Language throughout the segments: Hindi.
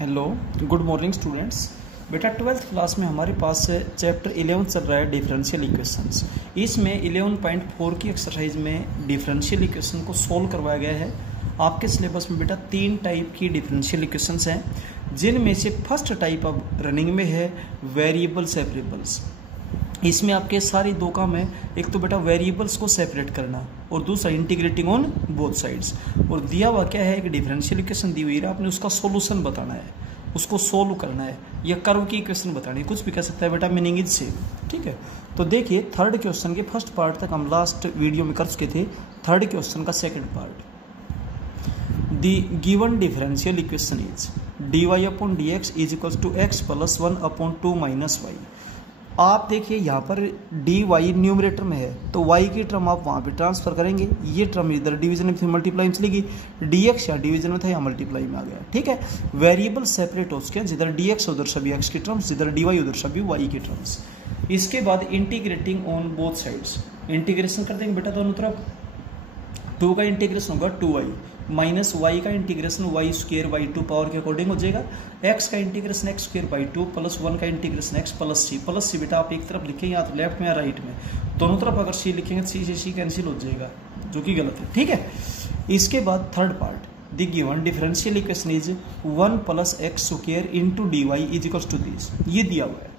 Hello, good morning students. बेटा 12th क्लास में हमारे पास चैप्टर 11 चल रहा है डिफरेंशियल इक्वेशंस। इसमें 11.4 की एक्सरसाइज में डिफरेंशियल इक्वेशन को सोल्व करवाया गया है। आपके सिलेबस में बेटा 3 टाइप की डिफरेंशियल इक्वेशंस हैं, जिनमें से फर्स्ट टाइप अब रनिंग में है वेरिएबल सेपरेबल्स। इसमें आपके सारी दो काम है, एक तो बेटा वेरिएबल्स को सेपरेट करना और दूसरा इंटीग्रेटिंग ऑन बोथ साइड्स। और दिया हुआ क्या है, एक डिफरेंशियल इक्वेशन दी हुई है, आपने उसका सॉल्यूशन बताना है, उसको सोल्व करना है, या कर्व की इक्वेशन बतानी है, कुछ भी कह सकता है बेटा, मीनिंग इज सेम। ठीक है, तो देखिए थर्ड क्वेश्चन के फर्स्ट पार्ट तक हम लास्ट वीडियो में कर चुके थे। थर्ड क्वेश्चन का second part, the given differential equation is dy upon dx is equal to x plus 1 upon 2 minus y। आप देखिए यहाँ पर dy न्यूमरेटर में है, तो y की टर्म आप वहाँ पे ट्रांसफर करेंगे, ये टर्म इधर डिवीजन में थी मल्टीप्लाई में चलेगी, dx यहाँ डिवीजन में था यहाँ मल्टीप्लाई में आ गया। ठीक है, वेरिएबल सेपरेट हो चुके हैं, जिधर dx उधर सभी x की टर्म्स, जिधर dy उधर सभी y की टर्म्स। इसके बाद integrating on both sides, integration कर देंगे बेटा दोनों तरफ। 2 का इंटीग्रेशन होगा 2y माइनस y का integration y square by 2 power के अकॉर्डिंग हो जाएगा। x का integration x square by 2 plus 1 का इंटीग्रेशन x प्लस c बेटा आप एक तरफ लिखेंगे या तो लेफ्ट में या राइट में, दोनों तरफ अगर c लिखेंगे c से c कैंसिल हो जाएगा, जो कि गलत है। ठीक है, इसके बाद third part, the given differential equation is 1 plus x square into dy is equal to this, ये दिया हुआ है।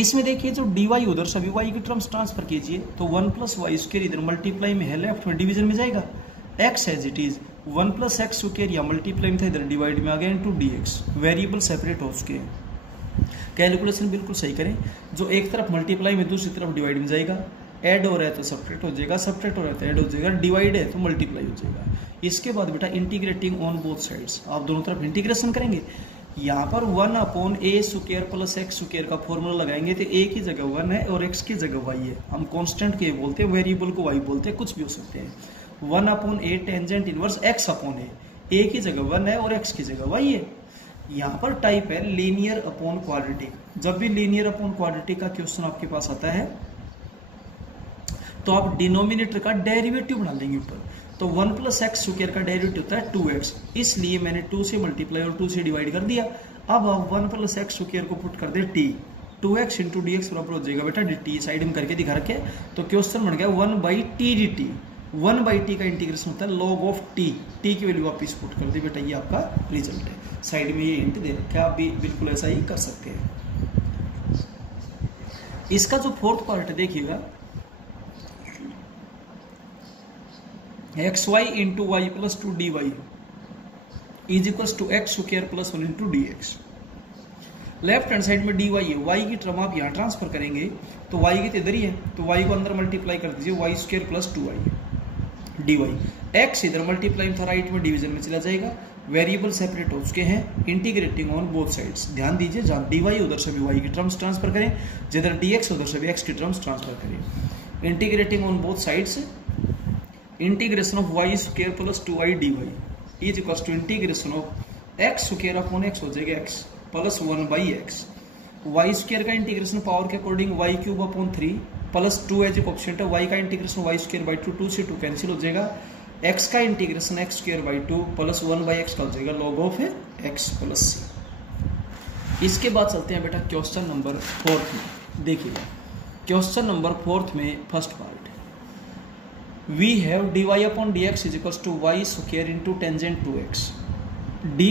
इसमें देखिए जो dy उधर सभी y की टर्म्स ट्रांसफर कीजिए, तो 1 प्लस वाई स्क्वायर इधर मल्टीप्लाई में है, लेफ्ट में डिवीजन में जाएगा, x as it is 1 plus x square या मल्टीप्लाई में था, इधर डिवाइड में आ गया इनटू dx। वेरिएबल सेपरेट हो चुके हैं, कैलकुलेशन बिल्कुल सही करें। जो एक तरफ मल्टीप्लाई में दूसरी तरफ डिवाइड में जाएगा, ऐड हो रहा है तो सब्ट्रैक्ट हो जाएगा, सब्ट्रैक्ट हो रहा है तो ऐड हो जाएगा, डिवाइड है तो मल्टीप्लाई हो जाएगा। इसके बाद बेटा इंटीग्रेटिंग ऑन बोथ साइड्स, आप दोनों तरफ इंटीग्रेशन करेंगे। यहाँ पर 1 अपॉन ए स्क्वायर प्लस एक्स स्क्वायर का फॉर्मूला लगाएंगे, तो ए की जगह 1 है और एक्स की जगह y है। हम कांस्टेंट के बोलते हैं, वेरिएबल को y बोलते हैं, कुछ भी हो सकते हैं। 1 अपॉन ए टेंजेंट इनवर्स x अपॉन ए की जगह 1 है और x की जगह y है। यहाँ पर टाइप है लीनियर अपॉन क्वाड्रेटिक। जब भी लीनियर अपॉन क्वाड्रेटिक का क्वेश्चन आपके पास आता है, तो आप डिनोमिनेटर का डेरिवेटिव बना लेंगे ऊपर। तो 1 प्लस एक्स स्क्वायर का डेरिवेटिव होता है 2x, इसलिए मैंने 2 से मल्टीप्लाई और 2 से डिवाइड कर दिया। अब आप 1 प्लस एक्स स्क्वायर को पुट कर दे t, 2x into d x बराबर हो जाएगा बेटा dt। साइड में करके दिखा रखे, तो क्वेश्चन बन गया 1/t dt। 1/t का इंटीग्रेशन होता है log ऑफ t, t की वैल्यू वापिस पुट कर दी बेटा, ये आपका रिजल्ट है। साइड में ये हिंट दे रखा है, आप भी बिल्कुल ऐसा ही कर सकते हैं। इसका जो फोर्थ पार्ट है देखिएगा, xy into y plus 2 dy is equal to x square plus 1 into dx। Left hand side में dy है, y की टर्म आप यहाँ ट्रांसफर करेंगे, तो y की तो इधर ही है, तो y को अंदर मल्टीप्लाई कर दीजिए, y square plus 2y dy। x इधर मल्टीप्लाई में था, राइट में डिवीजन में चला जाएगा। वेरिएबल सेपरेट हो चुके हैं, इंटीग्रेटिंग ऑन बोथ साइड्स। ध्यान दीजिए, जहाँ dy उधर सभी y की टर्म्स ट्रांसफर करें, जिधर dx उधर सभी x की टर्म्स ट्रांसफर करें। Integrating on both sides, integration of y square plus 2y dy is equal to integration of x square upon x हो जाएगा x plus 1/x। y square का इंटीग्रेशन पावर के according y cube upon 3 plus 2 as coefficient है, y का इंटीग्रेशन y स्क्वायर बाई 2, 2 से 2 कैंसिल हो जाएगा। x का integration x square by 2 plus 1/x का हो जाएगा log of x plus c। इसके बाद चलते हैं बेटा क्वेश्चन नंबर 4 में। देखिए क्वेश्चन नंबर 4 में first part, we have dy upon dx is equals to y square into tangent 2x। dy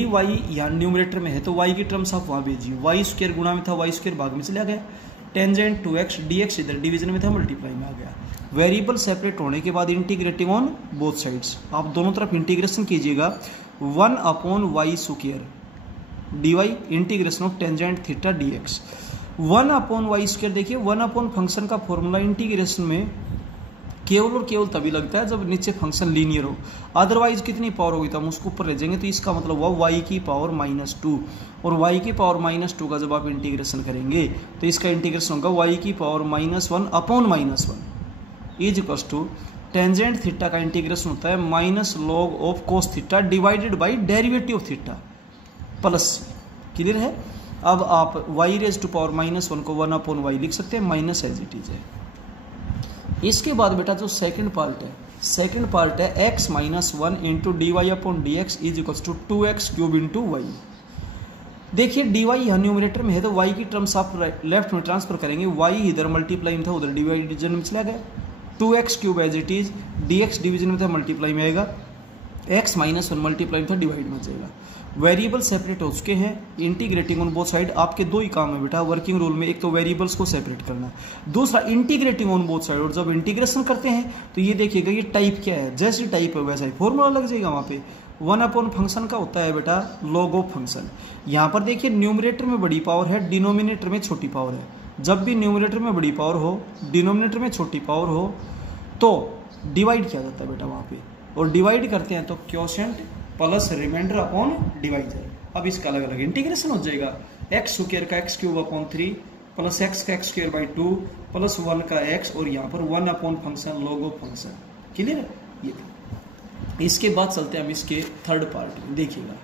यहाँ न्यूमरेटर में है, तो y की टर्म्स आप वहाँ भेजिए, y स्क्वायर गुणा में था, y स्क्वायर भाग में चला गया, टेंजेंट 2x dx इधर डिवीजन में था, मल्टीप्लाई में आ गया। वेरिएबल सेपरेट होने के बाद इंटीग्रेटिंग ऑन बोथ साइड्स, आप दोनों तरफ इंटीग्रेशन कीजिएगा। 1 upon y square dy integration of tangent theta dx। 1 upon y square, देखिए 1 अपॉन फंक्शन का फॉर्मूला इंटीग्रेशन में केवल और केवल तभी लगता है जब नीचे फंक्शन लीनियर हो, अदरवाइज कितनी पावर होगी तो हम उसको ऊपर ले जाएंगे, तो इसका मतलब हुआ y की पावर -2, और y की पावर -2 का जब आप इंटीग्रेशन करेंगे, तो इसका इंटीग्रेशन होगा y की power -1 upon -1 is equal to tangent theta का इंटीग्रेशन होता है minus log of cos theta divided by derivative of theta plus. Clear है? अब आप y रेज टू पावर -1 को 1 अपॉन y लिख सकते हैं, माइनस एज इट इज है। इसके बाद बेटा जो सेकंड पार्ट है x -1 into dy upon dx is equal to 2x cube into y. देखिए dy यहाँ न्यूमरेटर में है तो y की टर्म्स आप लेफ्ट में ट्रांसफर करेंगे, y इधर मल्टीप्लाई में था उधर डिवीजन में चला गया, 2x cube as it is, dx division में था मल्टीप्लाई में आएगा, x -1 मल्टीप्लाई में था डिवाइड में जाएगा। वेरिएबल सेपरेट हो चुके हैं, इंटीग्रेटिंग ऑन बोथ साइड। आपके दो ही काम है बेटा वर्किंग रूल में, एक तो वेरिएबल्स को सेपरेट करना, दूसरा इंटीग्रेटिंग ऑन बोथ साइड। और जब इंटीग्रेशन करते हैं तो ये देखिएगा ये टाइप क्या है, जैसी टाइप है वैसा ही फॉर्मूला लग जाएगा वहाँ पे। 1 फंक्शन का होता है बेटा लॉग ऑफ फंक्शन। यहाँ पर देखिए न्यूमरेटर में बड़ी पावर है, डिनोमिनेटर में छोटी पावर है। जब भी न्यूमरेटर में बड़ी पावर हो, डिनोमिनेटर में छोटी पावर हो, तो डिवाइड किया जाता है बेटा वहाँ पे, और डिवाइड करते हैं तो quotient plus remainder upon divisor. अब इसका अलग अलग इंटीग्रेशन हो जाएगा, एक्स स्क्वायर का x cube upon 3 plus x का एक्स स्क्वायर बाई 2 प्लस 1 का एक्स, और यहाँ पर 1 upon function log of function. Clear है ये। इसके बाद चलते हैं हम इसके थर्ड पार्ट में, देखिएगा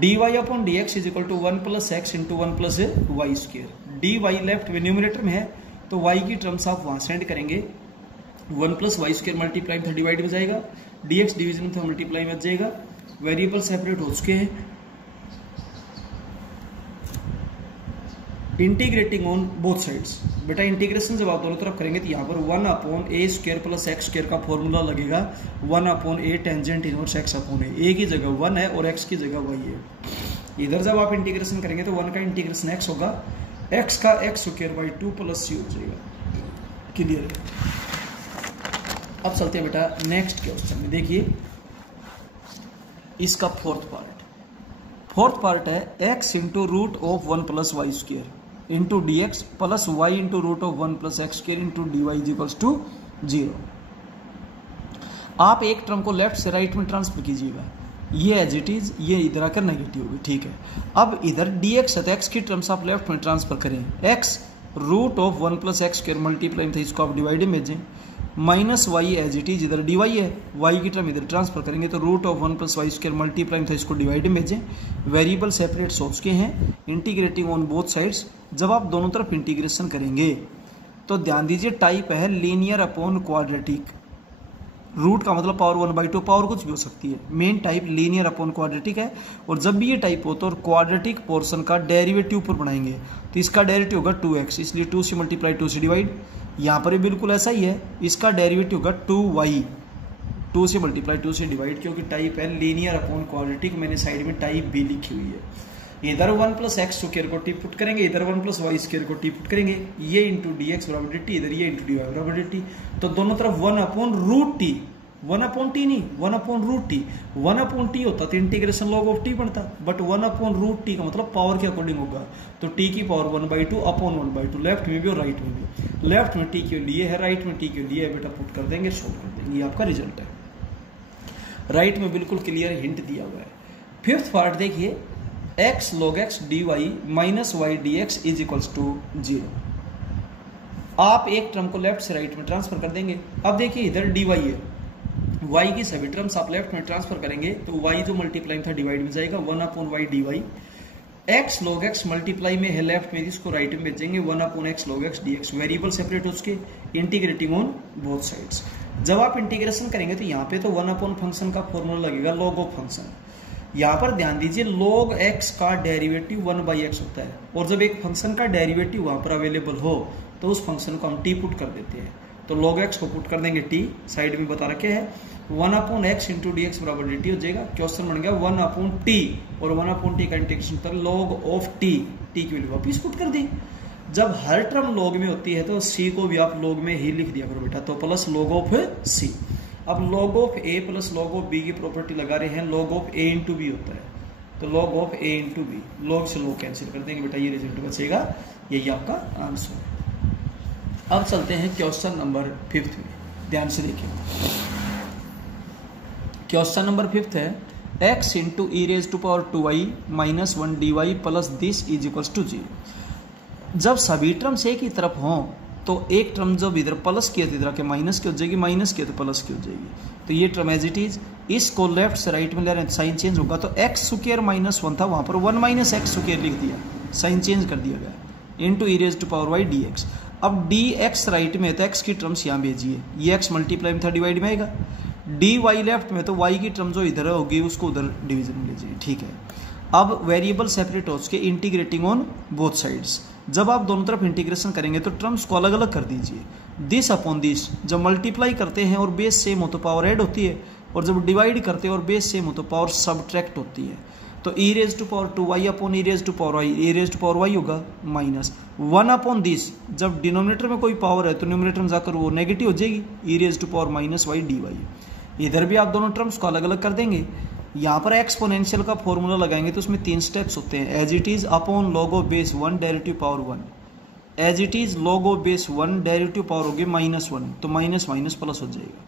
dy upon d x is equal to 1 plus x into 1 plus y square. D y left में न्यूमरेटर में है तो y की टर्म्स आप वहाँ सेंड करेंगे, 1 प्लस वाई स्क्वायर मल्टीप्लाई में डिवाइड में जाएगा, dx डिवीजन में तो मल्टीप्लाई में जाएगा। वेरिएबल सेपरेट हो चुके हैं, इंटीग्रेटिंग ऑन बोथ साइड्स। बेटा इंटीग्रेशन जब आप दोनों तरफ करेंगे तो यहाँ पर 1 अपॉन ए स्क्वायर प्लस एक्स स्क्वायर का फॉर्मूला लगेगा, 1 अपॉन ए टेंजेंट इनवर्स एक्स अपॉन ए की जगह 1 है और एक्स की जगह y है। इधर जब आप इंटीग्रेशन करेंगे तो 1 का इंटीग्रेशन x होगा, x का x square by 2 plus c हो जाएगा। क्लियर है। अब चलते हैं बेटा नेक्स्ट क्वेश्चन में, देखिए इसका फोर्थ पार्ट है x into root of 1 plus y square into d x plus y into root of 1 plus x square into d y equals to 0। आप एक टर्म को लेफ्ट से राइट में ट्रांसफर कीजिएगा, ये एज इट इज, ये इधर आकर नेगेटिव होगी, ठीक है। अब इधर डी एक्स है तो एक्स की टर्म्स आप लेफ्ट में ट्रांसफर करें, x root of 1 plus x square multiply था, इसको आप डिवाइड में भेजें, minus y as it is, इधर डी वाई है, वाई की टर्म इधर ट्रांसफर करेंगे तो root of 1 plus y square multiply था, इसको डिवाइड में भेजें। वेरिएबल सेपरेट सोच के हैं, इंटीग्रेटिंग ऑन बोथ साइड्स। जब आप दोनों तरफ इंटीग्रेशन करेंगे तो ध्यान दीजिए टाइप है लीनियर अपॉन क्वाड्रेटिक। रूट का मतलब पावर 1/2, पावर कुछ भी हो सकती है, main type linear upon quadratic है। और जब भी ये टाइप हो तो क्वाड्रेटिक पोर्शन का डेरिवेटिव ऊपर बनाएंगे तो इसका डेरिवेटिव होगा 2x, इसलिए 2 से मल्टीप्लाई 2 से डिवाइड। यहाँ पर भी बिल्कुल ऐसा ही है, इसका डेरिवेटिव होगा 2y, 2 से मल्टीप्लाई 2 से डिवाइड, क्योंकि टाइप है लीनियर अपॉन क्वाड्रेटिक। मैंने साइड में टाइप भी लिखी हुई है। इधर 1 प्लस एक्स स्क्वायर को टी पुट करेंगे, इधर 1 प्लस वाई स्क्वायर को टी पुट करेंगे, ये इंटू डी एक्स बराबर dt, इधर ये इंटू डी वाई बराबर dt। तो दोनों तरफ 1 upon root t, 1 upon t नहीं, 1 upon root t. 1 upon t होता तो इंटीग्रेशन लॉग ऑफ टी बनता, बट 1 अपॉन रूट टी का मतलब पावर के अकॉर्डिंग होगा, तो टी की पावर 1/2 अपॉन 1/2, लेफ्ट में भी और राइट में भी। लेफ्ट में टी के लिए है, राइट में टी के लिए है, बेटा पुट कर देंगे, सोल्व कर देंगे, ये आपका रिजल्ट है। राइट में बिल्कुल क्लियर हिंट दिया हुआ है। फिफ्थ पार्ट देखिए, x log x dy minus y d x is equals to 0। आप एक टर्म को लेफ्ट से राइट में ट्रांसफर कर देंगे। अब देखिए इधर dy है, y की सभी टर्म्स आप लेफ्ट में ट्रांसफर करेंगे तो y जो मल्टीप्लाई था डिवाइड में जाएगा, 1 upon y d y. x log x multiply में है लेफ्ट में, इसको राइट में भेजेंगे, 1 upon x log x dx। Variable separate हो उसके, इंटीग्रेटिंग ऑन बोथ साइड्स। जब आप इंटीग्रेशन करेंगे तो यहाँ पे तो 1 अपॉन फंक्शन का फॉर्मूला लगेगा लॉग ऑफ फंक्शन। यहाँ पर ध्यान दीजिए log x का डेरिवेटिव 1/x होता है, और जब एक फंक्शन का डेरिवेटिव वहाँ पर अवेलेबल हो तो उस फंक्शन को हम t पुट कर देते हैं। तो log x को पुट कर देंगे t, साइड में बता रखे है, 1 upon x into d x बराबर dt हो जाएगा। क्वेश्चन बन गया 1 अपॉन टी, और 1 अपॉन टी का इंटीग्रेशन कर log ऑफ t, t की वैल्यू वापिस पुट कर दी। जब हर टर्म log में होती है तो c को भी आप log में ही लिख दिया करो बेटा, तो प्लस log ऑफ c। अब log of a plus log of b की प्रॉपर्टी लगा रहे हैं, log of a into b होता है, तो log of a into b, log से log कैंसिल कर देंगे बेटा, ये रिजल्ट बचेगा, यही आपका आंसर है। अब चलते हैं क्वेश्चन नंबर 5 में, ध्यान से देखिए। क्वेश्चन नंबर 5 है x into e raise to power 2y minus 1 dy plus this is equals to 0। जब सभी टर्म्स एक ही तरफ हों तो एक टर्म जब इधर प्लस किया तो इधर आके माइनस की हो जाएगी, माइनस किया तो प्लस की हो जाएगी। तो ये टर्म एज इट इज, इसको लेफ्ट से राइट में ले रहे हैं, साइन चेंज होगा, तो एक्स स्क्वायर माइनस 1 था, वहां पर 1 माइनस एक्स स्क्वायर लिख दिया, साइन चेंज कर दिया गया, into e raise to power y d x. अब डी एक्स राइट में है तो एक्स की टर्म्स यहाँ भेजिए, ये एक्स मल्टीप्लाई में था डिवाइड में आएगा, डी वाई लेफ्ट में तो वाई की टर्म जो इधर होगी उसको उधर डिवीजन में लीजिए, ठीक है। अब वेरिएबल सेपरेट हो चुके, इंटीग्रेटिंग ऑन बोथ साइड्स। जब आप दोनों तरफ इंटीग्रेशन करेंगे तो टर्म्स को अलग अलग कर दीजिए। दिस अपॉन दिस, जब मल्टीप्लाई करते हैं और बेस सेम हो तो पावर ऐड होती है, और जब डिवाइड करते हैं और बेस सेम हो तो पावर सबट्रैक्ट होती है। तो e raise to power 2y upon e raise to power y, e raise to power y होगा माइनस 1 अपॉन दिस, जब डिनोमिनेटर में कोई पावर है तो न्यूमिनेटर में जाकर वो नेगेटिव हो जाएगी, e raise to power minus y dy। इधर भी आप दोनों टर्म्स को अलग अलग कर देंगे। यहाँ पर एक्सपोनेंशियल का फॉर्मूला लगाएंगे तो उसमें 3 स्टेप्स होते हैं। As it is upon log of base 1 derivative power 1, as it is log of base 1 derivative power होगी -1, तो माइनस माइनस प्लस हो जाएगा।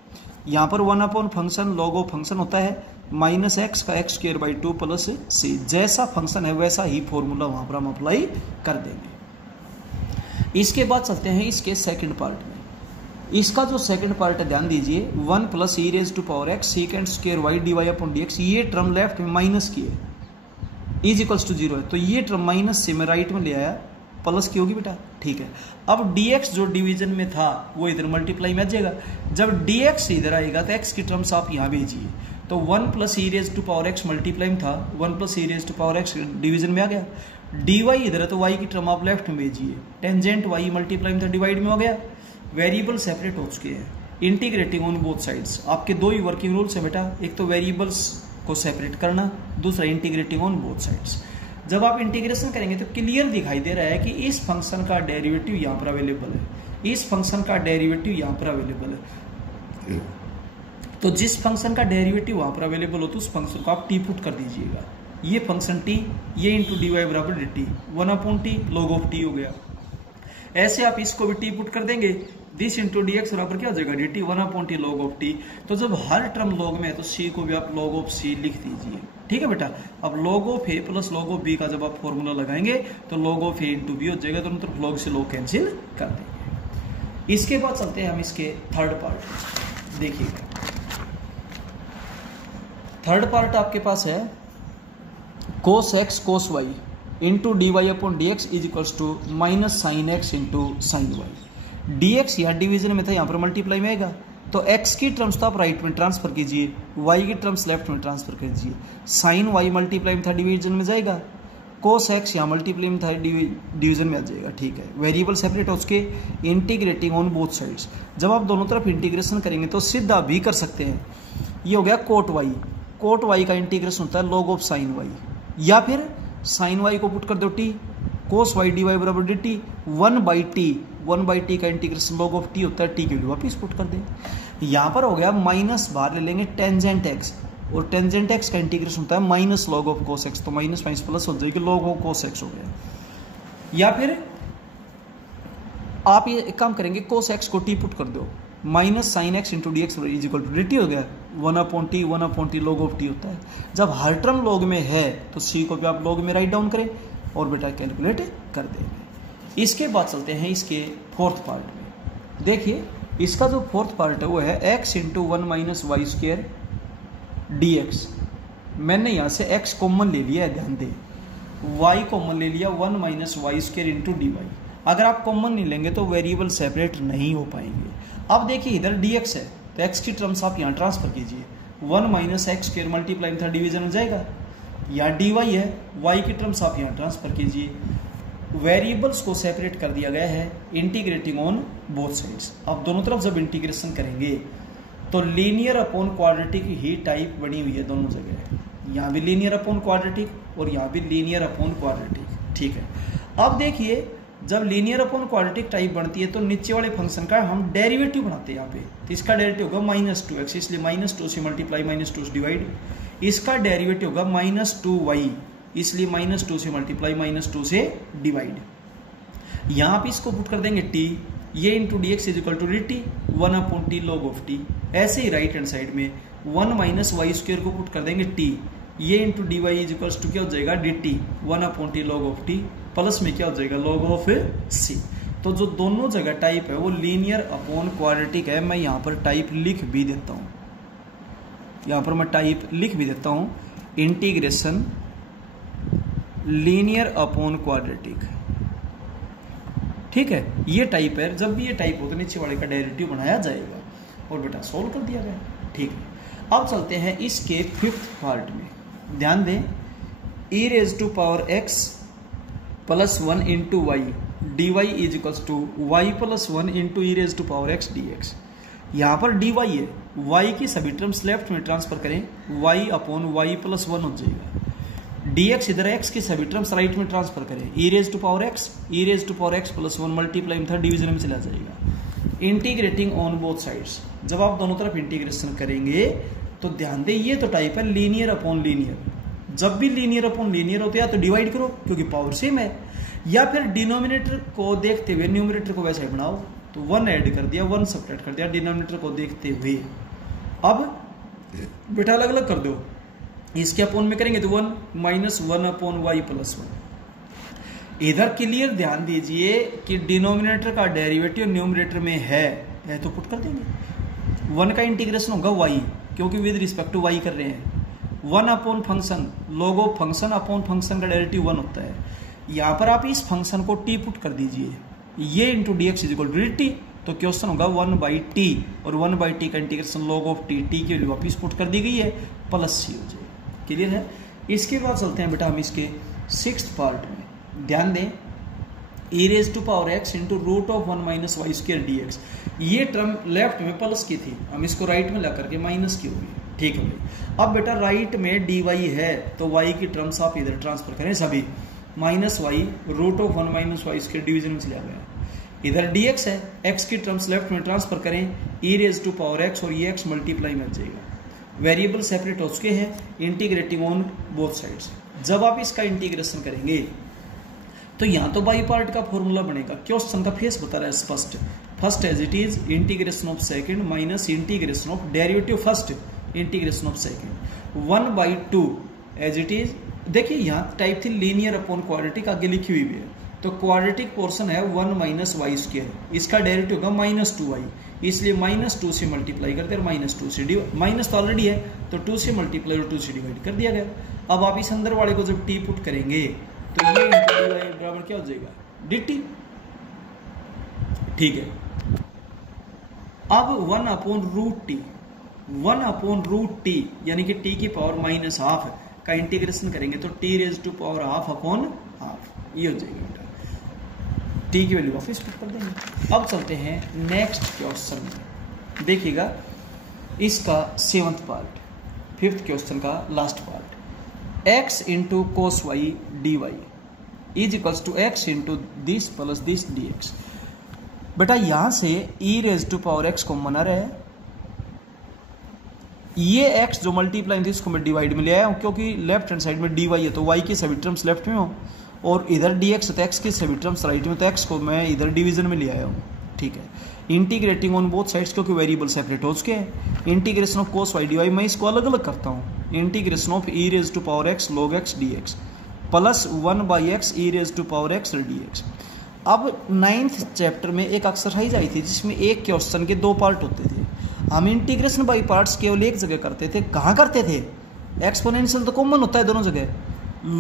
यहाँ पर 1 upon function log of function होता है -x का x² 2 प्लस c, जैसा फंक्शन है वैसा ही फॉर्मूला वहाँ पर हम अप्लाई कर देंगे। इसके बाद चलते हैं इसके सेकंड पार्ट में। इसका जो सेकंड पार्ट है ध्यान दीजिए, 1 plus e raise to power x sec² y dy upon dx, ये टर्म लेफ्ट में माइनस की है, इज इक्वल्स टू 0 है, तो ये टर्म माइनस से मैं राइट में ले आया, प्लस की होगी बेटा, ठीक है। अब dx जो डिवीजन में था वो इधर मल्टीप्लाई में आ जाएगा। जब dx इधर आएगा तो x की टर्म्स आप यहाँ भेजिए, तो 1 plus e raise to power x multiply में था, 1 plus e raise to power x division में आ गया। dy इधर है तो y की टर्म आप लेफ्ट में भेजिए, टेंजेंट y मल्टीप्लाई में था, डिवाइड में हो गया। वेरिएबल सेपरेट हो चुके हैं, इंटीग्रेटिंग ऑन बोथ साइड्स। आपके दो ही वर्किंग रूल्स है बेटा, एक तो वेरिएबल्स को सेपरेट करना, दूसरा इंटीग्रेटिंग ऑन बोथ साइड्स। जब आप इंटीग्रेशन करेंगे तो क्लियर दिखाई दे रहा है कि इस फंक्शन का डेरिवेटिव यहाँ पर अवेलेबल है, इस फंक्शन का डेरिवेटिव यहाँ पर अवेलेबल है। तो जिस फंक्शन का डेरिवेटिव वहाँ पर अवेलेबल हो तो उस फंक्शन को आप टी पुट कर दीजिएगा। ये फंक्शन टी, ये इंटू डी वाई बराबर D t, 1 upon t log of T हो गया। ऐसे आप इसको भी टी पुट कर देंगे, दिस इंटू डी एक्स बराबर क्या हो जाएगा, d t, 1 upon t log of T. तो जब हर टर्म लॉग में है तो सी को भी आप लॉग ऑफ सी लिख दीजिए, ठीक है बेटा। अब log of a plus log of b का जब आप फॉर्मूला लगाएंगे तो log of a into b हो जाएगा, दोनों तरफ लॉग से लॉग कैंसिल कर देंगे। इसके बाद चलते हैं हम इसके थर्ड पार्ट। देखिएगा थर्ड पार्ट आपके पास है cos x cos y into d y upon d x is equals to minus sine x into sine y. D x यहाँ डिवीजन में था, यहाँ पर मल्टीप्लाई में आएगा, तो x की टर्म्स तो आप राइट में ट्रांसफर कीजिए, y की टर्म्स लेफ्ट में ट्रांसफर कीजिए। साइन y मल्टीप्लाई में था, डिवीजन में जाएगा, cos x यहाँ मल्टीप्लाई में था, डिवीजन में आ जाएगा, ठीक है। वेरिएबल सेपरेट हो उसके, इंटीग्रेटिंग ऑन बोथ साइड्स। जब आप दोनों तरफ इंटीग्रेशन करेंगे तो सीधा भी कर सकते हैं। ये हो गया कोट y का इंटीग्रेशन होता है लॉग ऑफ साइन y, या फिर साइन y को पुट कर दो टी, कोस y डी वाई बराबर डी टी, 1/t का इंटीग्रेशन लॉग ऑफ टी होता है, टी के लिए वापिस पुट कर दें। यहाँ पर हो गया माइनस, बाहर ले लेंगे टेंजेंट x, और टेंजेंट x का इंटीग्रेशन होता है minus log of cos x, तो माइनस माइनस प्लस हो जाएगी, लॉग ऑफ कोस x हो गया। या फिर आप ये एक काम करेंगे, कोस x को टी पुट कर दो, minus sine x into d x is equal to d t हो गया, 1 upon t log of t होता है। जब हर टर्म लॉग में है तो सी को भी आप लॉग में राइट डाउन करें और बेटा कैलकुलेट कर देंगे। इसके बाद चलते हैं इसके फोर्थ पार्ट में। देखिए इसका जो फोर्थ पार्ट है वो है x into 1 minus y square d x. मैंने यहाँ से x कॉमन ले लिया है, ध्यान दें, y कॉमन ले लिया, 1 minus y square into d y. अगर आप कॉमन नहीं लेंगे तो वेरिएबल सेपरेट नहीं हो पाएंगे। अब देखिए इधर dx है तो x की टर्म्स आप यहाँ ट्रांसफर कीजिए, 1 माइनस एक्स स्क्वायर मल्टीप्लाई में था, डिवीजन हो जाएगा। या dy है, y की टर्म्स आप यहाँ ट्रांसफर कीजिए। वेरिएबल्स को सेपरेट कर दिया गया है, इंटीग्रेटिंग ऑन बोथ साइड्स। अब दोनों तरफ जब इंटीग्रेशन करेंगे तो लीनियर अपॉन क्वाड्रेटिक ही टाइप बनी हुई है दोनों जगह, यहाँ भी लीनियर अपॉन क्वाड्रेटिक और यहाँ भी लीनियर अपॉन क्वाड्रेटिक, ठीक है। अब देखिए जब लीनियर अपॉन क्वाड्रेटिक टाइप बनती है तो नीचे वाले फंक्शन का हम डेरिवेटिव बनाते हैं यहाँ पे, तो इसका डेरिवेटिव होगा -2x, इसलिए -2 से मल्टीप्लाई, -2 से डिवाइड। इसका डेरिवेटिव होगा -2y, इसलिए -2 से मल्टीप्लाई, -2 से डिवाइड। यहाँ पे इसको पुट कर देंगे t, ये into d x is equal to d t, 1 upon t log of t. ऐसे ही राइट हैंड साइड में 1 माइनस वाई स्क्वेयर को पुट कर देंगे t, ये into d y is equals to क्या हो जाएगा, d t, 1 upon t log of t, plus में क्या हो जाएगा, लॉग ऑफ सी। तो जो दोनों जगह टाइप है वो लीनियर अपॉन क्वाड्रेटिक है। मैं यहाँ पर टाइप लिख भी देता हूँ, यहाँ पर मैं टाइप लिख भी देता हूँ, इंटीग्रेशन लीनियर अपॉन क्वाड्रेटिक, ठीक है। ये टाइप है, जब भी ये टाइप हो तो नीचे वाले का डेरिवेटिव बनाया जाएगा और बेटा सोल्व कर दिया गया, ठीक है। अब चलते हैं इसके फिफ्थ पार्ट में। ध्यान दें e raise to power x plus 1 into y d y is equals to y plus 1 into e raise to power x d x. यहाँ पर डी वाई है, वाई की सभी टर्म्स लेफ्ट में ट्रांसफर करें, वाई अपॉन वाई प्लस 1 हो जाएगा। डी एक्स इधर एक्स की सभी टर्म्स राइट में ट्रांसफर करें, e raise to power x plus 1 multiply में था डिवीजन में चला जाएगा। इंटीग्रेटिंग ऑन बोथ साइड्स, जब आप दोनों तरफ इंटीग्रेशन करेंगे तो ध्यान दें ये तो टाइप है लीनियर अपॉन लीनियर। जब भी लीनियर अपॉन लीनियर होते हैं तो डिवाइड करो क्योंकि पावर सेम है, या फिर डिनोमिनेटर को देखते हुए न्यूमरेटर को वैसे बनाओ, तो 1 ऐड कर दिया 1 सब्ट्रैक्ट कर दिया डिनोमिनेटर को देखते हुए। अब बेटा अलग अलग कर दो, इसके अपॉन में करेंगे तो 1 माइनस 1 अपॉन वाई प्लस 1। इधर क्लियर ध्यान दीजिए कि डिनोमिनेटर का डेरिवेटिव न्यूमरेटर में है तो पुट कर देंगे। 1 का इंटीग्रेशन होगा वाई, क्योंकि विद रिस्पेक्ट टू वाई कर रहे हैं। 1 अपॉन फंक्शन, लोग ऑफ फंक्शन अपॉन फंक्शन का डेरिवेटिव 1 होता है। यहाँ पर आप इस फंक्शन को टी पुट कर दीजिए, ये into d x is equal to d t, तो क्वेश्चन होगा 1/t और 1/t का इंटीग्रेशन log ऑफ टी की वैल्यू वापिस पुट कर दी गई है, प्लस सी हो जाएगा। क्लियर है। इसके बाद चलते हैं बेटा हम इसके 6th पार्ट में। ध्यान दें, e raise to power x into root of 1 minus y square d x, ये टर्म लेफ्ट में प्लस की थी, हम इसको राइट में ला करके माइनस की होगी। ठीक है भाई। अब बेटा राइट में डी वाई है तो वाई की टर्म्स आप इधर ट्रांसफर करें सभी, minus y root of 1 minus y square division में चला गया। इधर डी एक्स है, एक्स की टर्म्स लेफ्ट में ट्रांसफर करें, e raise to power x और ये एक्स मल्टीप्लाई में जाएगा। वेरिएबल सेपरेट हो चुके हैं, इंटीग्रेटिंग ऑन बोथ साइड्स। जब आप इसका इंटीग्रेशन करेंगे तो यहाँ तो बाई पार्ट का फॉर्मूला बनेगा, क्वेश्चन का फेस बता रहा है स्पष्ट। First as it is integration of second minus integration of derivative first integration of second 1/2 as it is. देखिए यहाँ टाइप थी लीनियर अपॉन क्वाड्रेटिक, आगे लिखी हुई भी है, तो क्वाड्रेटिक पोर्शन है 1 माइनस वाई स्क्वायर, इसका डेरिवेटिव होगा -2y, इसलिए -2 से मल्टीप्लाई कर दिया, -2 से डिवाइड, माइनस तो ऑलरेडी है तो 2 से मल्टीप्लाई और 2 से डिवाइड कर दिया गया। अब आप इस अंदर वाले को जब टी पुट करेंगे तो ये बराबर क्या हो जाएगा, dt। ठीक है। अब 1/√t यानी कि t की पावर -12 का इंटीग्रेशन करेंगे तो t raise to power ½ upon half, ये हो जाएगा बेटा। t की वैल्यू वापस पुट कर देंगे। अब चलते हैं नेक्स्ट क्वेश्चन में, देखिएगा इसका 7th पार्ट, 5th क्वेश्चन का last part. x into cos y d y is equals to x into this plus this d x. बेटा यहां से e raise to power x common आ रहा है, ये x जो मल्टीप्लाई थी इसको मैं डिवाइड में ले आया हूं, क्योंकि लेफ्ट हैंड साइड में dy है तो y की सभी टर्म्स लेफ्ट में हो, और इधर dx तो x की सभी टर्म्स राइट में, तो x को मैं इधर डिवीजन में ले आया हूं। ठीक है। इंटीग्रेटिंग ऑन बोथ साइड्स, क्योंकि वेरिएबल सेपरेट हो चुके हैं। Integration of cos y d y, मैं इसको अलग अलग करता हूँ, integration of e raise to power x log x dx plus 1/x e raise to power x dx। अब 9th चैप्टर में एक एक्सरसाइज आई थी जिसमें एक क्वेश्चन के 2 पार्ट होते थे। हम इंटीग्रेशन बाई पार्ट्स केवल एक जगह करते थे, कहाँ करते थे, एक्सपोनेंशियल तो कॉमन होता है दोनों जगह,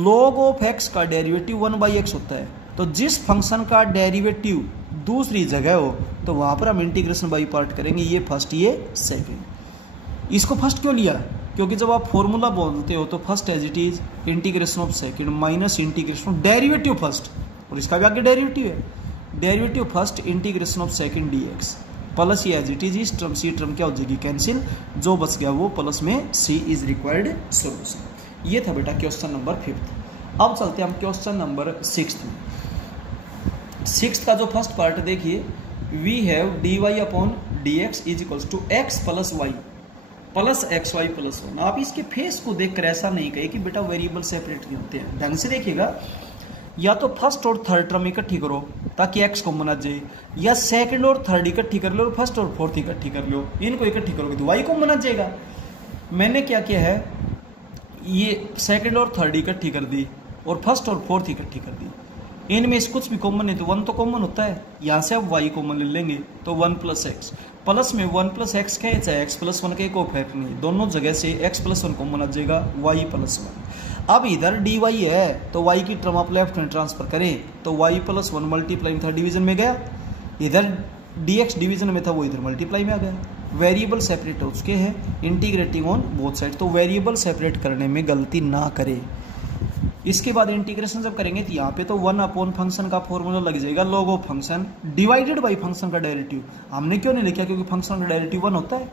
log ऑफ x का डेरिवेटिव 1/x होता है, तो जिस फंक्शन का डेरिवेटिव दूसरी जगह हो तो वहाँ पर हम इंटीग्रेशन बाई पार्ट करेंगे, ये फर्स्ट ये सेकंड। इसको फर्स्ट क्यों लिया, क्योंकि जब आप फॉर्मूला बोलते हो तो first as it is integration of second minus integration of derivative first, और इसका भी आगे डेरिवेटिव है, derivative first integration of second dx plus ये एज इट इज, इस टर्म सी टर्म क्या हो जाएगी कैंसिल, जो बच गया वो प्लस में सी इज रिक्वायर्ड सोल्यूशन। ये था बेटा क्वेश्चन नंबर 5th। अब चलते हैं हम क्वेश्चन नंबर 6th में। 6th का जो फर्स्ट पार्ट देखिए, we have dy upon dx is equals to x plus y plus xy plus 1। आप इसके फेस को देखकर ऐसा नहीं कहे कि बेटा वेरिएबल सेपरेट नहीं होते हैं, ढंग से देखिएगा, या तो फर्स्ट और थर्ड टर्म इकट्ठी करो ताकि x कॉमन आ जाए, या सेकंड और थर्ड इकट्ठी कर लो, फर्स्ट और फोर्थ इकट्ठी कर लो, इनको इकट्ठी करोगे तो y कॉमन आ जाएगा। मैंने क्या किया है, ये सेकंड और थर्ड इकट्ठी कर दी और फर्स्ट और फोर्थ इकट्ठी कर दी, इनमें से कुछ भी कॉमन नहीं तो 1 तो कॉमन होता है, यहाँ से अब y कॉमन ले लेंगे तो 1 प्लस एक्स, प्लस में 1 प्लस एक्स का है चाहे x प्लस 1 का कोई फर्क नहीं, दोनों जगह से x प्लस 1 कॉमन आ जाएगा, y प्लस 1। अब इधर dy है तो y की टर्म आप लेफ्ट में ट्रांसफर करें तो y प्लस 1 मल्टीप्लाई में था डिवीजन में गया, इधर dx डिवीजन में था वो इधर मल्टीप्लाई में आ गया। वेरिएबल सेपरेट हो चुके हैं, इंटीग्रेटिंग ऑन बोथ साइड, तो वेरिएबल सेपरेट करने में गलती ना करें, इसके बाद इंटीग्रेशन जब करेंगे तो यहाँ पे तो 1 अपॉन फंक्शन का फॉर्मूला लग जाएगा log of function divided by function का डेरिवेटिव। हमने क्यों नहीं लिखा, क्योंकि फंक्शन का डेरिवेटिव 1 होता है।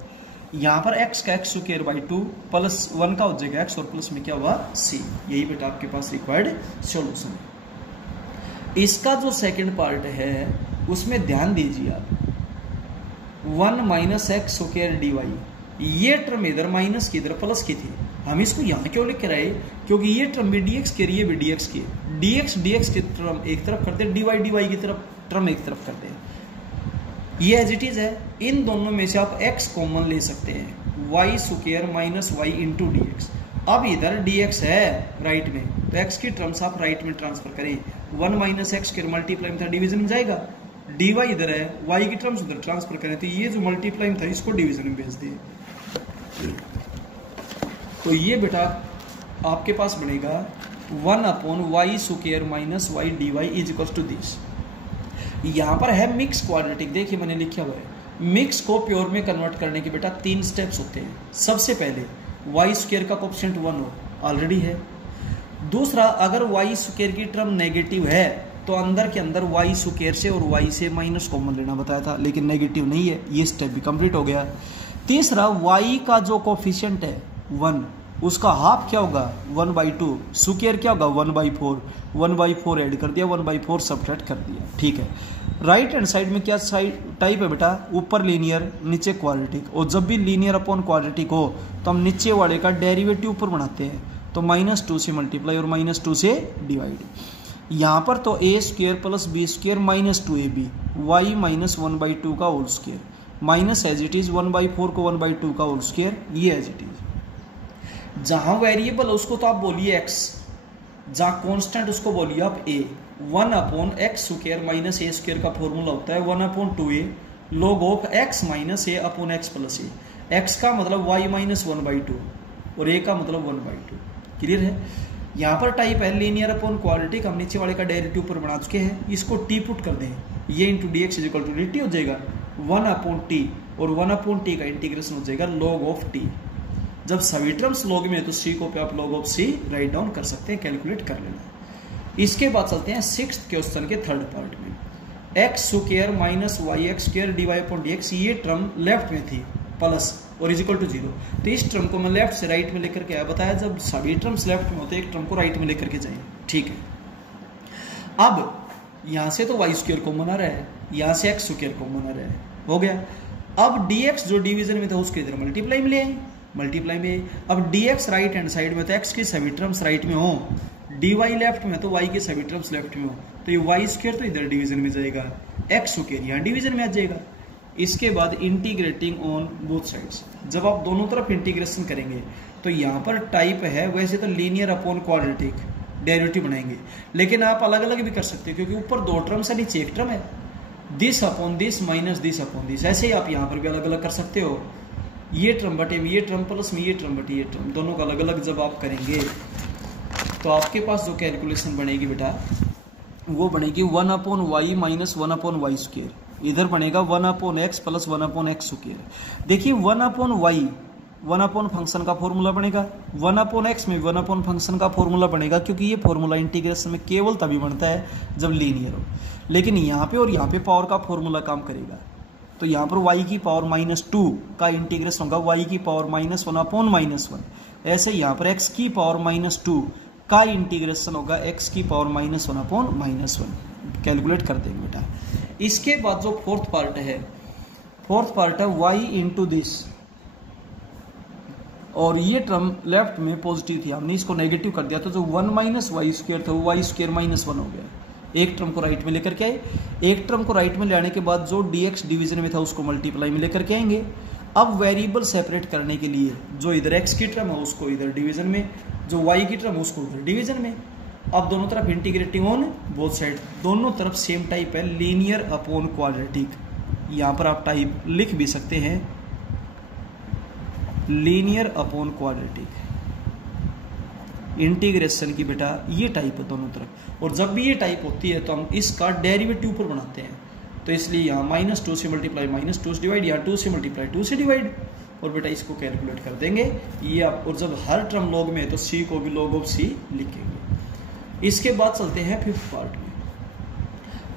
यहाँ पर x का x स्क्वायर बाई 2 प्लस 1 का हो जाएगा x और प्लस में क्या हुआ c। यही बेटा आपके पास रिक्वायर्ड सॉल्यूशन है। इसका जो सेकंड पार्ट है उसमें ध्यान दीजिए आप, 1 minus x square d y, ये टर्म इधर माइनस की इधर प्लस की थी। हम इसको यहाँ क्यों लिख रहे हैं, क्योंकि ये टर्म भी dx की ये भी dx की, dx की टर्म एक तरफ करते, dy की तरफ टर्म एक तरफ करते हैं। ये एज इट इज है। इन दोनों में से आप x कॉमन ले सकते हैं, y square minus y into d x. अब इधर dx है राइट में, तो x की टर्म्स आप राइट में ट्रांसफर करें, 1 माइनस एक्स स्क्वायर मल्टीप्लाई में था डिवीजन में जाएगा, dy इधर है, y की टर्म्स उधर ट्रांसफर करें, तो ये जो मल्टीप्लाई में था इसको डिवीजन में भेज दिए। तो ये बेटा आपके पास बनेगा 1 upon y square minus y d y is equal to this. यहाँ पर है मिक्स क्वाड्रेटिक, देखिए मैंने लिखा हुआ है। मिक्स को प्योर में कन्वर्ट करने के बेटा 3 स्टेप्स होते हैं। सबसे पहले वाई स्क्वायर का कोएफिशिएंट 1 हो, ऑलरेडी है। दूसरा, अगर वाई स्क्वायर की टर्म नेगेटिव है तो अंदर के अंदर वाई स्क्वायर से और वाई से माइनस कॉमन लेना बताया था, लेकिन नेगेटिव नहीं है, ये स्टेप भी कंप्लीट हो गया। तीसरा, वाई का जो कोएफिशिएंट है 1, उसका हाफ क्या होगा 1/2, स्क्वायर क्या होगा 1/4, 1/4 ऐड कर दिया, 1/4 सब्ट्रैक्ट कर दिया, ठीक है। राइट हैंड साइड में क्या साइड टाइप है बेटा, ऊपर लीनियर नीचे क्वाड्रेटिक, और जब भी लीनियर अपॉन क्वाड्रेटिक हो तो हम नीचे वाले का डेरिवेटिव ऊपर बनाते हैं, तो -2 से मल्टीप्लाई और -2 से डिवाइड। यहाँ पर तो a square plus b square minus 2ab, y minus 1/2 का whole square, minus as it is 1/4 को 1/2 का होल स्क्वायर, ये एज इट इज। जहां वेरिएबल उसको तो आप बोलिए x, जहां कांस्टेंट उसको बोलिए आप a। 1 upon x square minus A square का फॉर्मूला होता है 1/2a log of x minus a upon x plus a। x का मतलब y माइनस 1/2 और a का मतलब 1/2। क्लियर है। यहाँ पर टाइप है लीनियर अपॉन क्वाड्रेटिक, हम नीचे वाले का डेरिवेटिव ऊपर बना चुके हैं, इसको t पुट कर दें, ये into d x is equal to dt हो जाएगा 1/t, और 1/t का इंटीग्रेशन हो जाएगा log ऑफ t। जब सभी टर्म्स log में है तो c को पे आप log of c write down कर सकते हैं, कैलकुलेट कर लेना। इसके बाद चलते हैं 6th क्वेश्चन के थर्ड पार्ट में। X square minus y x square d y upon d x, ये टर्म लेफ्ट में थी प्लस और इज इक्वल टू 0, तो इस टर्म को मैं लेफ्ट से राइट में लेकर के आया। बताया जब सभी टर्म्स लेफ्ट में होते हैं एक टर्म को राइट में लेकर के जाइए, ठीक है। अब यहां से तो वाई स्क्वायर कॉमन आ रहा है, यहां से एक्स स्क्वायर कॉमन आ रहा है, हो गया। अब dx जो डिवीजन में था उसके इधर मल्टीप्लाई में ले आए, मल्टीप्लाई में। अब dx राइट हैंड साइड में तो x की सभी टर्म्स राइट में हो, dy लेफ्ट में तो y की सभी टर्म्स लेफ्ट में हो, तो ये वाई स्क्वायर तो इधर डिवीजन में जाएगा, एक्स स्क्वायर यहाँ डिवीजन में आ जाएगा। इसके बाद इंटीग्रेटिंग ऑन बोथ साइड्स, जब आप दोनों तरफ इंटीग्रेशन करेंगे तो यहाँ पर टाइप है वैसे तो लीनियर अपॉन क्वाड्रेटिक, डेरिवेटिव बनाएंगे, लेकिन आप अलग अलग भी कर सकते हो, क्योंकि ऊपर 2 टर्म्स है नीचे 1 टर्म है, this upon this minus this upon this. ऐसे ही आप यहाँ पर भी अलग अलग कर सकते हो, ये टर्म बटे में ये टर्म प्लस में ये टर्म बटे ये टर्म, दोनों का अलग अलग जब आप करेंगे तो आपके पास जो कैलकुलेशन बनेगी बेटा वो बनेगी 1/y माइनस 1/y स्क्वायर, इधर बनेगा 1/x प्लस 1/x स्क्वायर। देखिए 1/y 1 फंक्शन का फॉर्मूला बनेगा, 1/x में 1 फंक्शन का फॉर्मूला बनेगा, क्योंकि ये फॉर्मूला इंटीग्रेशन में केवल तभी बनता है जब लीनियर हो। लेकिन यहाँ पे और यहाँ पे पावर का फॉर्मूला काम करेगा, तो यहाँ पर y की पावर -2 का इंटीग्रेशन होगा y की पावर -1/-1। ऐसे यहाँ पर x की पावर -2 का इंटीग्रेशन होगा x की पावर -1/-1। कैलकुलेट कर देंगे बेटा। इसके बाद जो फोर्थ पार्ट है y इंटू दिस, और ये टर्म लेफ्ट में पॉजिटिव थी, हमने इसको नेगेटिव कर दिया, तो जो 1 माइनस वाई स्क्वायर था वो y स्क्वायर -1 हो गया। एक टर्म को राइट में लेकर के आए, एक टर्म को राइट में ले आने के बाद जो dx डिवीजन में था उसको मल्टीप्लाई में लेकर के आएंगे। अब वेरिएबल सेपरेट करने के लिए जो इधर x की टर्म है उसको इधर डिवीजन में, जो y की टर्म है उसको उधर डिवीजन में। अब दोनों तरफ इंटीग्रेटिंग ऑन बोथ साइड, दोनों तरफ सेम टाइप है लीनियर अपॉन क्वाड्रेटिक। यहाँ पर आप टाइप लिख भी सकते हैं लीनियर अपॉन क्वाड्रेटिक इंटीग्रेशन की बेटा, ये टाइप है दोनों तरफ। और जब भी ये टाइप होती है तो हम इसका डेरिवेटिव ऊपर बनाते हैं, तो इसलिए यहाँ -2 से मल्टीप्लाई -2 से डिवाइड, यहाँ 2 से मल्टीप्लाई 2 से डिवाइड, और बेटा इसको कैलकुलेट कर देंगे ये आप। और जब हर टर्म लॉग में है तो c को भी log ऑफ c लिखेंगे। इसके बाद चलते हैं फिफ्थ पार्ट में।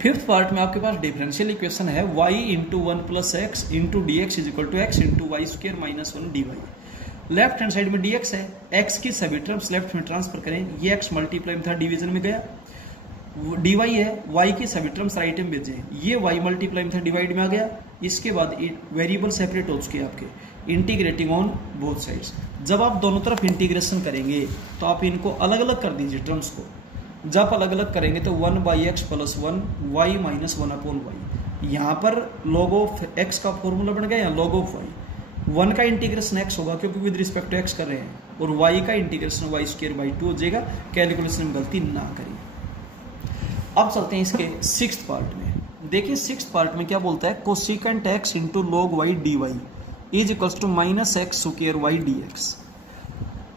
फिफ्थ पार्ट में आपके पास डिफरेंशियल इक्वेशन है y into one plus x into d x is equal to x into y square minus one d y. Left hand side में dx है, x की सभी टर्म्स लेफ्ट में ट्रांसफर करें, ये x मल्टीप्लाई में था डिवीजन में गया, dy है, y की सभी टर्म्स राइट में भेजें, ये y मल्टीप्लाई में था डिवाइड में आ गया। इसके बाद वेरिएबल सेपरेट हो चुके आपके, इंटीग्रेटिंग ऑन बोथ साइड्स। जब आप दोनों तरफ इंटीग्रेशन करेंगे तो आप इनको अलग अलग कर दीजिए टर्म्स को। जब अलग अलग करेंगे तो 1/x plus 1 y minus 1/y, यहाँ पर log ऑफ x का फॉर्मूला बन गया या log ऑफ y। 1 का इंटीग्रेशन x होगा क्योंकि विद रिस्पेक्ट टू x कर रहे हैं, और y का इंटीग्रेशन y स्क्वायर बाई 2 हो जाएगा। कैलकुलेशन में गलती ना करिए। अब चलते हैं इसके सिक्स्थ पार्ट में। देखिए सिक्स्थ पार्ट में क्या बोलता है, cosecant x into log y dy is equals to minus x square y d x.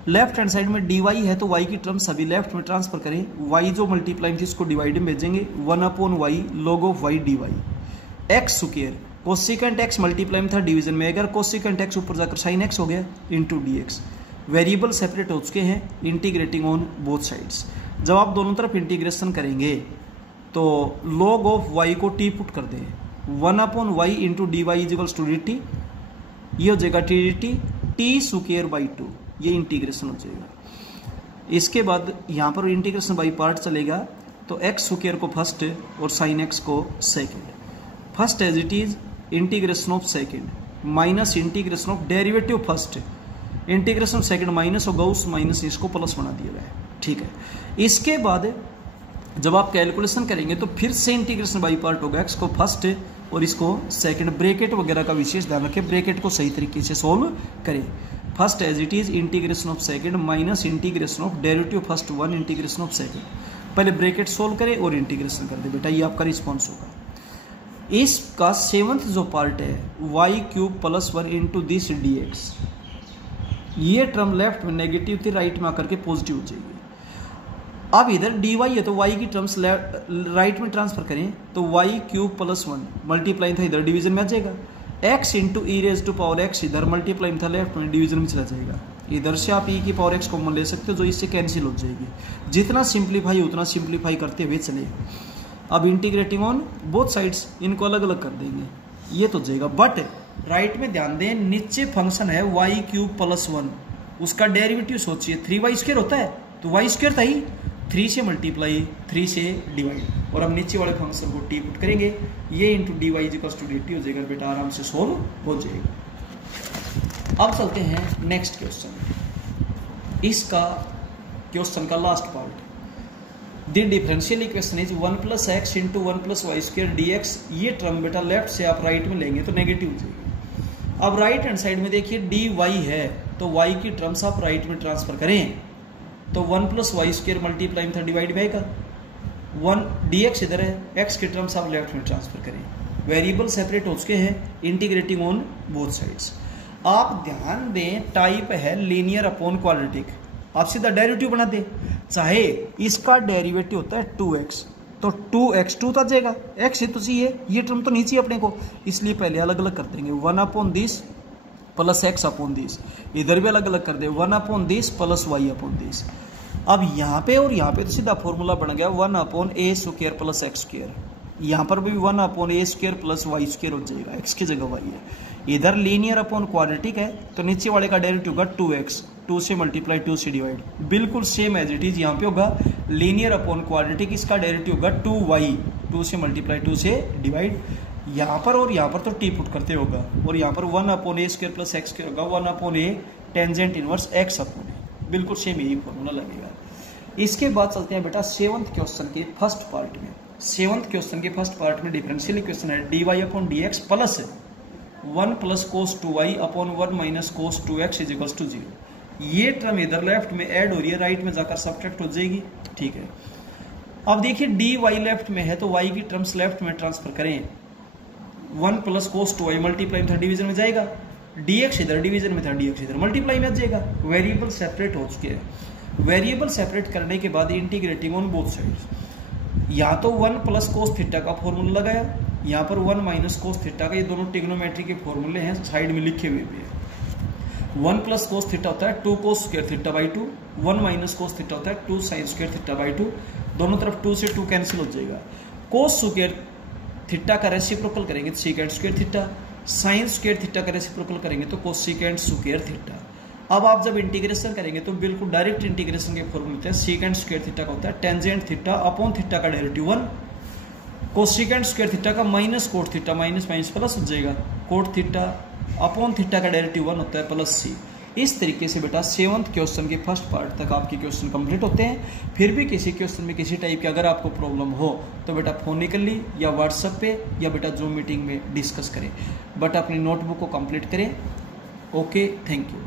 Left hand side में dy है तो y की टर्म सभी लेफ्ट में ट्रांसफर करें, y जो मल्टीप्लाई थी इसको डिवाइड में भेजेंगे, 1/y log of y dy। X square cosecant x multiply में था डिवीजन में, अगर कोसिकेंट x ऊपर जाकर साइन x हो गया इंटू dx। वेरिएबल सेपरेट हो चुके हैं, इंटीग्रेटिंग ऑन बोथ साइड्स। जब आप दोनों तरफ इंटीग्रेशन करेंगे तो log ऑफ y को t पुट कर दें, 1/y into dy is equals to dt, ये हो जाएगा t d t t square by 2, ये इंटीग्रेशन हो जाएगा। इसके बाद यहाँ पर इंटीग्रेशन बाई पार्ट चलेगा तो एक्स स्क्वायर को फर्स्ट और साइन एक्स को second. First as it is integration of second minus integration of derivative first, integration of second minus होगा उस माइनस इसको प्लस बना दिया गया है, ठीक है। इसके बाद जब आप कैलकुलेशन करेंगे तो फिर से इंटीग्रेशन बाई पार्ट होगा, एक्स को फर्स्ट और इसको सेकंड। ब्रैकेट वगैरह का विशेष ध्यान रखें, ब्रैकेट को सही तरीके से सोल्व करें। First as it is integration of second minus integration of derivative first 1 integration of second. पहले ब्रैकेट सोल्व करें और इंटीग्रेशन कर दे बेटा, ये आपका रिस्पॉन्स होगा। इसका सेवंथ जो पार्ट है y cube plus 1 into this d x, ये टर्म लेफ्ट में नेगेटिव थी, राइट में आकर के पॉजिटिव हो जाएगी। अब इधर dy है तो y की टर्म्स राइट में ट्रांसफर करें तो y क्यूब प्लस 1 मल्टीप्लाई था, इधर डिवीजन में आ जाएगा। x into e raise to power x, इधर मल्टीप्लाई था लेफ्ट में डिवीजन में चला जाएगा। इधर से आप e की पावर x कॉमन ले सकते हो जो इससे कैंसिल हो जाएगी। जितना सिंप्लीफाई उतना सिंप्लीफाई करते हुए चले। अब इंटीग्रेटिंग ऑन बोथ साइड्स, इनको अलग अलग कर देंगे, ये तो जाएगा। बट राइट में ध्यान दें, नीचे फंक्शन है y क्यूब प्लस 1, उसका डेरिवेटिव सोचिए 3y स्क्वायर होता है तो y स्क्वायर था ही, 3 से मल्टीप्लाई 3 से डिवाइड, और हम नीचे वाले फंक्शन को टी पुट करेंगे, ये into d y equals to d t हो जाएगा बेटा, आराम से सोल्व हो जाएगा। अब चलते हैं नेक्स्ट क्वेश्चन, इसका क्वेश्चन का last part. The differential equation is 1 plus x into 1 plus y square d x. ये टर्म बेटा लेफ्ट से आप राइट में लेंगे तो नेगेटिव हो जाएगी। अब राइट हैंड साइड में देखिए डी वाई है तो वाई की टर्म्स आप राइट में ट्रांसफर करें तो 1 प्लस वाई स्क्वायर मल्टीप्लाई में था डिवाइड में आएगा, 1 डी एक्स इधर है, एक्स के टर्म्स आप लेफ्ट में ट्रांसफर करें। वेरिएबल सेपरेट हो चुके हैं, इंटीग्रेटिंग ऑन बोथ साइड्स। आप ध्यान दें, टाइप है लीनियर अपॉन क्वाड्रेटिक, आप सीधा डेरिवेटिव बना दें। चाहे इसका डेरिवेटिव होता है 2x तो 2x 2 आ जाएगा, x ही तो चाहिए, ये टर्म तो नहीं चाहिए अपने को, इसलिए पहले अलग अलग कर देंगे। 1/this plus x upon this, इधर भी अलग अलग कर दे 1/this plus y upon this. अब यहाँ पे और यहाँ पे तो सीधा फॉर्मूला बन गया 1/a square plus x square, यहाँ पर भी 1/a square plus y square हो जाएगा, एक्स की जगह वाई है। इधर लीनियर अपॉन क्वाड्रेटिक है तो नीचे वाले का डेरिवेटिव होगा 2x, 2 से मल्टीप्लाई 2 से डिवाइड, बिल्कुल सेम एज इट इज यहाँ पे होगा। लीनियर अपॉन क्वाड्रेटिक, इसका डेरिवेटिव होगा 2y, 2 से मल्टीप्लाई 2 से डिवाइड। यहाँ पर और यहाँ पर तो टी पुट करते होगा, और यहाँ पर 1/a square plus x square होगा 1/a tangent inverse x upon a, बिल्कुल सेम यही फॉर्मूला लगेगा। इसके बाद चलते हैं बेटा सेवंथ क्वेश्चन के फर्स्ट पार्ट में। सेवंथ क्वेश्चन के फर्स्ट पार्ट में डिफरेंशियल इक्वेशन है dy upon dx plus 1 plus cos 2y upon 1 minus cos 2x is equals to 0। ये टर्म इधर लेफ्ट में ऐड हो रही है, राइट में जाकर सब्ट्रैक्ट हो जाएगी, ठीक है। अब देखिए dy लेफ्ट में है तो y की टर्म्स लेफ्ट में ट्रांसफर करें, 1 प्लस कोस 2y मल्टीप्लाई में था डिवीजन में जाएगा, dx इधर डिवीजन में था, dx इधर मल्टीप्लाई में आ जाएगा। वेरिएबल सेपरेट हो चुके हैं। वेरिएबल सेपरेट करने के बाद इंटीग्रेटिंग ऑन बोथ साइड्स, या तो 1 प्लस कोस थीटा का फॉर्मूला लगाया, यहाँ पर 1 माइनस कोस थीटा का, ये दोनों ट्रिग्नोमेट्री के फॉर्मूले हैं, साइड में लिखे हुए भी हैं। 1 प्लस कोस थीटा होता है 2 cos square theta by 2, 1 minus cos theta होता है 2 साइन स्क्वायर थीटा बाई 2, दोनों तरफ 2 से 2 कैंसिल हो जाएगा। कोस स्क्वायर थीटा का रेसिप्रोकल करेंगे तो secant square theta, sine square theta का रेसिप्रोकल करेंगे तो कोसेकेंड स्क्वायर थीटा। अब आप जब इंटीग्रेशन करेंगे तो बिल्कुल डायरेक्ट इंटीग्रेशन के फॉर्मूले होते हैं। सीकेंड स्क्वायर थीटा का होता है टेंजेंट थीटा अपॉन थीटा का डेरिवेटिव 1, कोसेकेंड स्क्वायर थीटा का minus cot theta, minus minus plus हो जाएगा, कोट थीटा अपॉन थीटा का डेरिवेटिव 1 होता है प्लस सी। इस तरीके से बेटा 7th क्वेश्चन के फर्स्ट पार्ट तक आपके क्वेश्चन कंप्लीट होते हैं। फिर भी किसी क्वेश्चन में किसी टाइप की अगर आपको प्रॉब्लम हो तो बेटा फोनिकली या व्हाट्सएप पे या बेटा जूम मीटिंग में डिस्कस करें, बट अपनी नोटबुक को कंप्लीट करें। Okay, thank you.